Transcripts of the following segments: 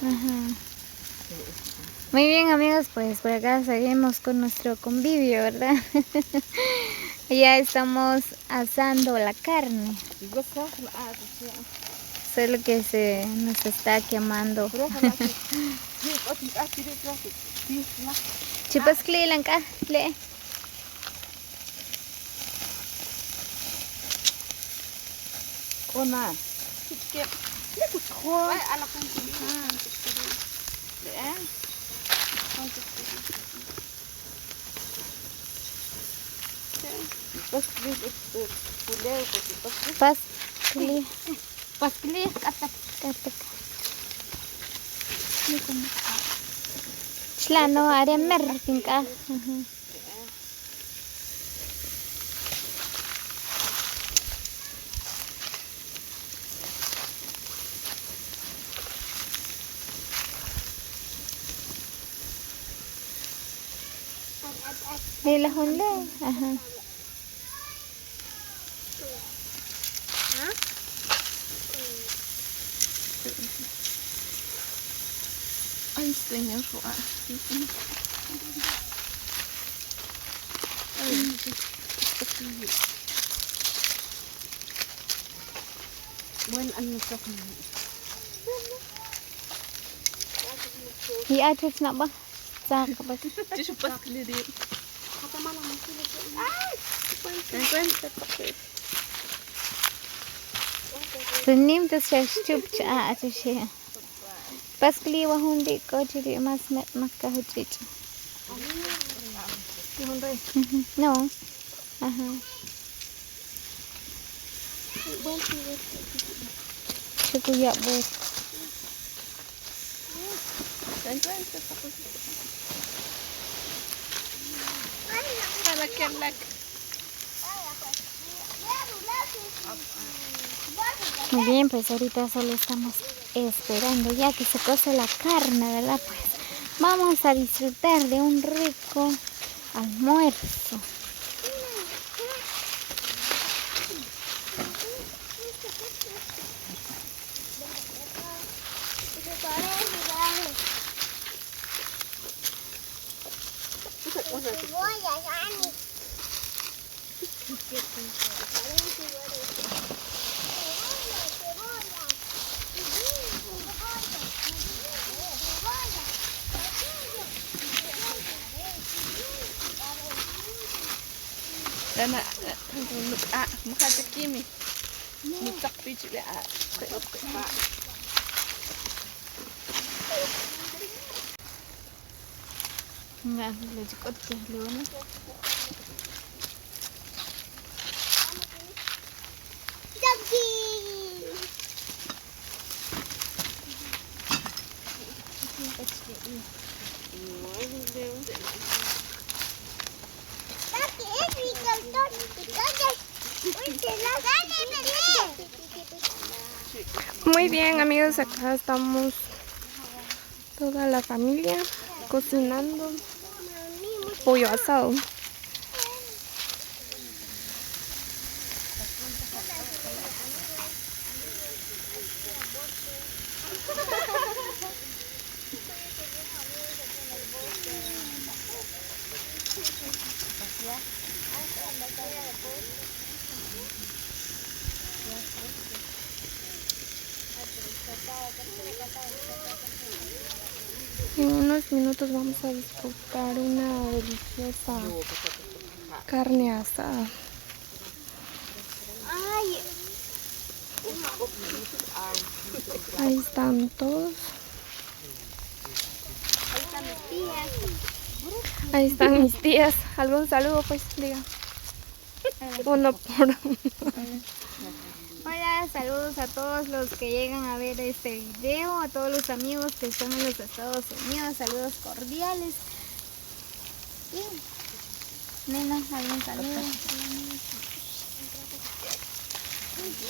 Ajá. Muy bien, amigos, pues por acá seguimos con nuestro convivio, ¿verdad? Ya estamos asando la carne. Eso es lo que se nos está quemando. Chipas klilang ka, le. Ona. Pas kli. Paskli katak. Katak. Slano are mer tingka. Nila hunde. Aha. Ay, señor. Bueno, ano sa kanya? Iatis na ba? Sa kapag. Just paskli din. Sunim to siya stup cha ato siya. Pas kli wa hundi ko chiri mas met makahuchit. No. Aha. Kuya bot. Muy bien, pues ahorita solo estamos esperando ya que se cose la carne, ¿verdad? Pues vamos a disfrutar de un rico almuerzo. Dana, makakakimi. Mutak pitch be a. Nggak, lebih cepat ya, Leona. Muy bien, amigos, acá estamos toda la familia cocinando pollo asado. En unos minutos vamos a disfrutar una deliciosa carne asada. Ahí están todos. Ahí están mis tías. ¿Algún saludo, pues? Diga. Uno por uno. Hola, saludos a todos los que llegan a ver este video, a todos los amigos que están en los Estados Unidos, saludos cordiales. Y, nena, ¿algún saludo?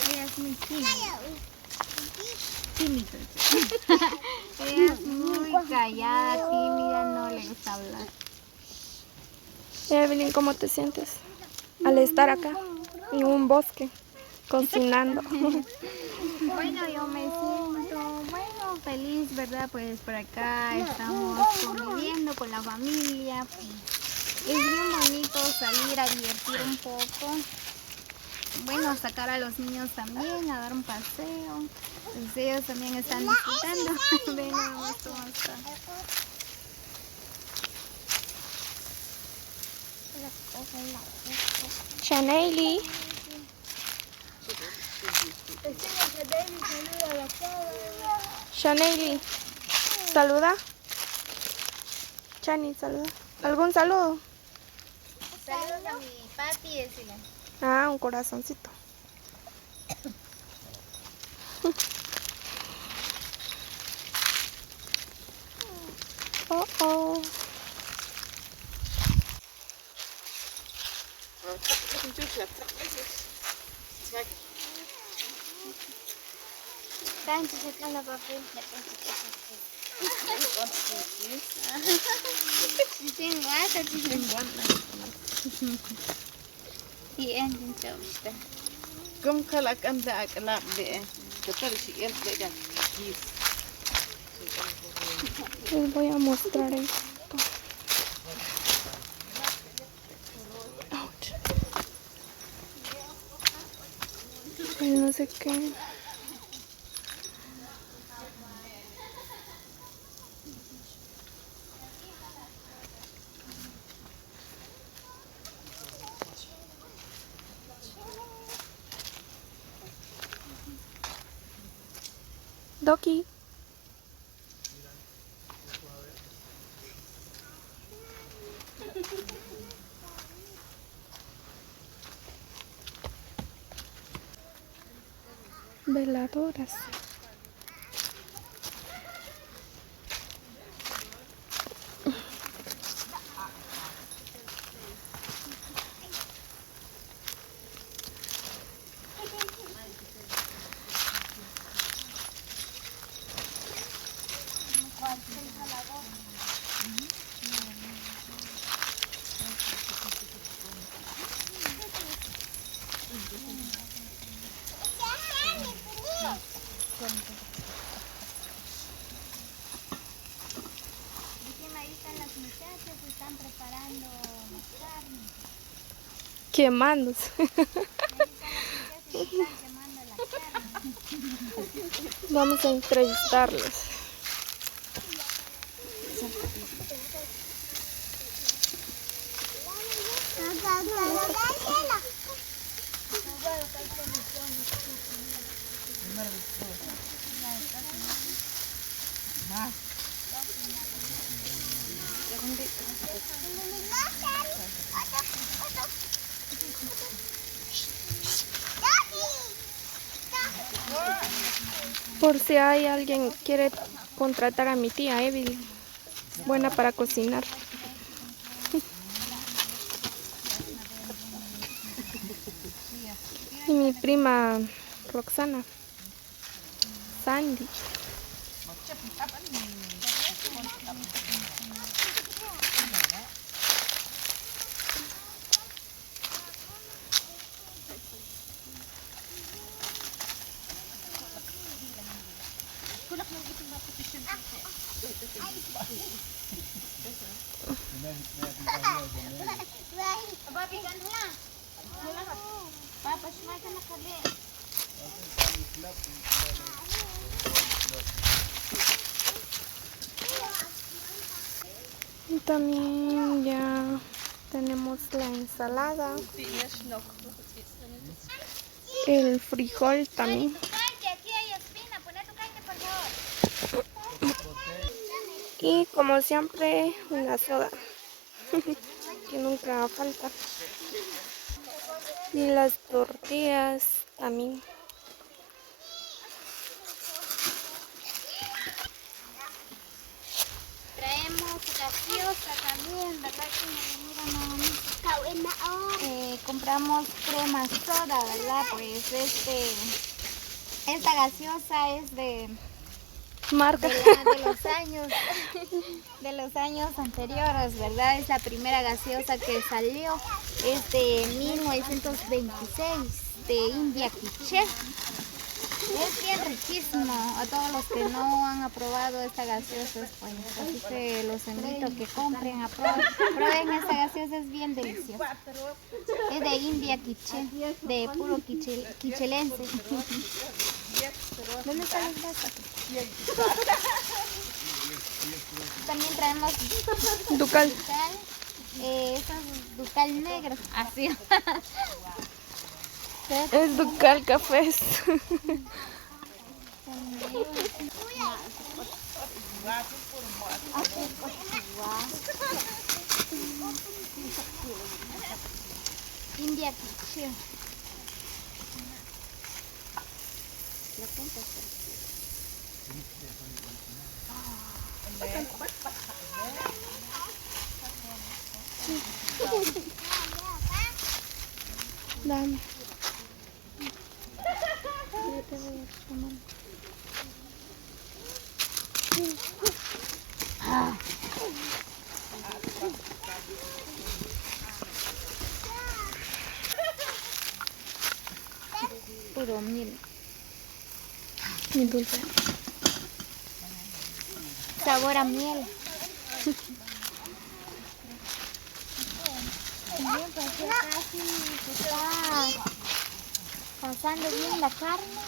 Ella es muy tímida. Ella es muy callada, tímida, no le gusta hablar. Evelyn, ¿cómo te sientes al estar acá en un bosque cocinando? Bueno, yo me siento feliz, ¿verdad? Pues por acá estamos conviviendo con la familia. Pues, es bien bonito salir a divertir un poco. Bueno, sacar a los niños también a dar un paseo. Pues ellos también están disfrutando. Ven nada más cómo está. Shaneili. Shaneili, saluda. Chani, saluda. ¿Algún saludo? Saludos a mi papi, decile. Ah, un corazoncito. Oh, oh. Tanto se cala papel. Tengo hasta Bien, entonces. Kom kalak am da akalak be. Kapal si el de da. Les voy a mostrar esto. Ouch. Ay, no sé qué. Doki. Veladoras. Ahí están las muchachas, están preparando las carnes. Quemándose. Ahí están las muchachas que están quemando la carne. Vamos a entrevistarlos. Por si hay alguien que quiere contratar a mi tía Evelyn, buena para cocinar. Y mi prima Roxana, Sandy. Y también ya tenemos la ensalada, el frijol también. Aquí hay espina, poné tu carne, por favor. Y como siempre, una soda, que nunca falta. Y las tortillas también. Traemos gaseosa también, ¿verdad? Compramos crema soda, ¿verdad? Pues esta gaseosa es de Marca. de los años anteriores, ¿verdad? Es la primera gaseosa que salió, es de 1926, de India Quiche. Es bien riquísimo. A todos los que no han aprobado esta gaseosa, pues, así que los invito a que compren, prueben esta gaseosa, es bien deliciosa. Es de India quiche, de puro quichelense. ¿Dónde están los vasos? También traemos Ducal. esos ducal negros, así. Es Ducal Cafés. India quiche. Dame. Puro miel. Mi dulce. Sabor a miel. Bien, pues ya casi se está pasando bien la carne.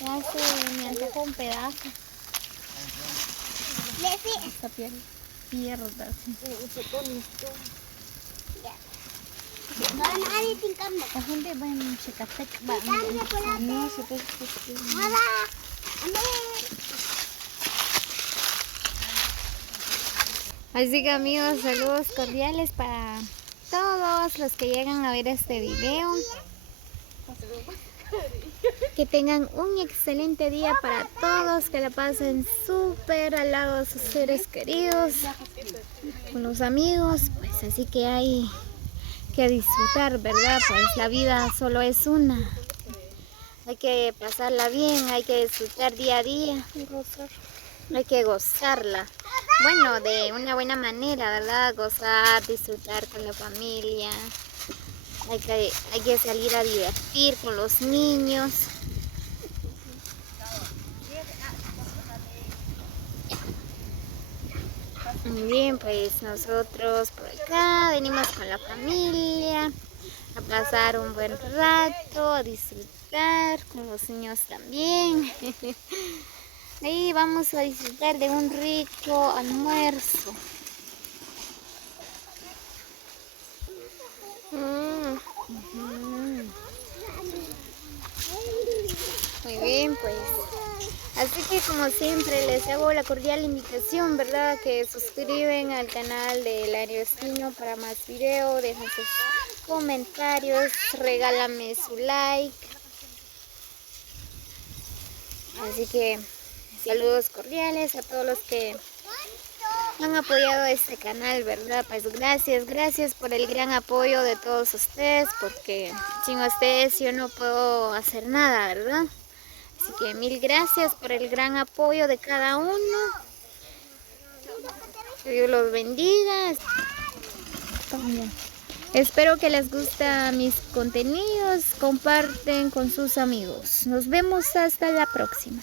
Ya se me antojó un pedazo. Esta piel. Pierdas. La gente va en Checatec. No se puede. Así que amigos, saludos cordiales para todos los que llegan a ver este video. Que tengan un excelente día para todos, que la pasen súper al lado de sus seres queridos, con los amigos, pues así que hay que disfrutar, ¿verdad? Pues la vida solo es una. Hay que pasarla bien, hay que disfrutar día a día. Hay que gozarla. Bueno, de una buena manera, ¿verdad? Gozar, disfrutar con la familia. Hay que salir a divertir con los niños. Muy bien, pues nosotros por acá venimos con la familia a pasar un buen rato, a disfrutar con los niños también. Ahí vamos a disfrutar de un rico almuerzo. Muy bien, pues. Así que como siempre les hago la cordial invitación, ¿verdad? Que suscriben al canal de Lario Espino para más videos, dejen sus comentarios, regálame su like. Así que saludos cordiales a todos los que han apoyado este canal, ¿verdad? Pues gracias por el gran apoyo de todos ustedes, porque sin ustedes yo no puedo hacer nada, ¿verdad? Así que mil gracias por el gran apoyo de cada uno. Que Dios los bendiga. También. Espero que les gusten mis contenidos. Comparten con sus amigos. Nos vemos hasta la próxima.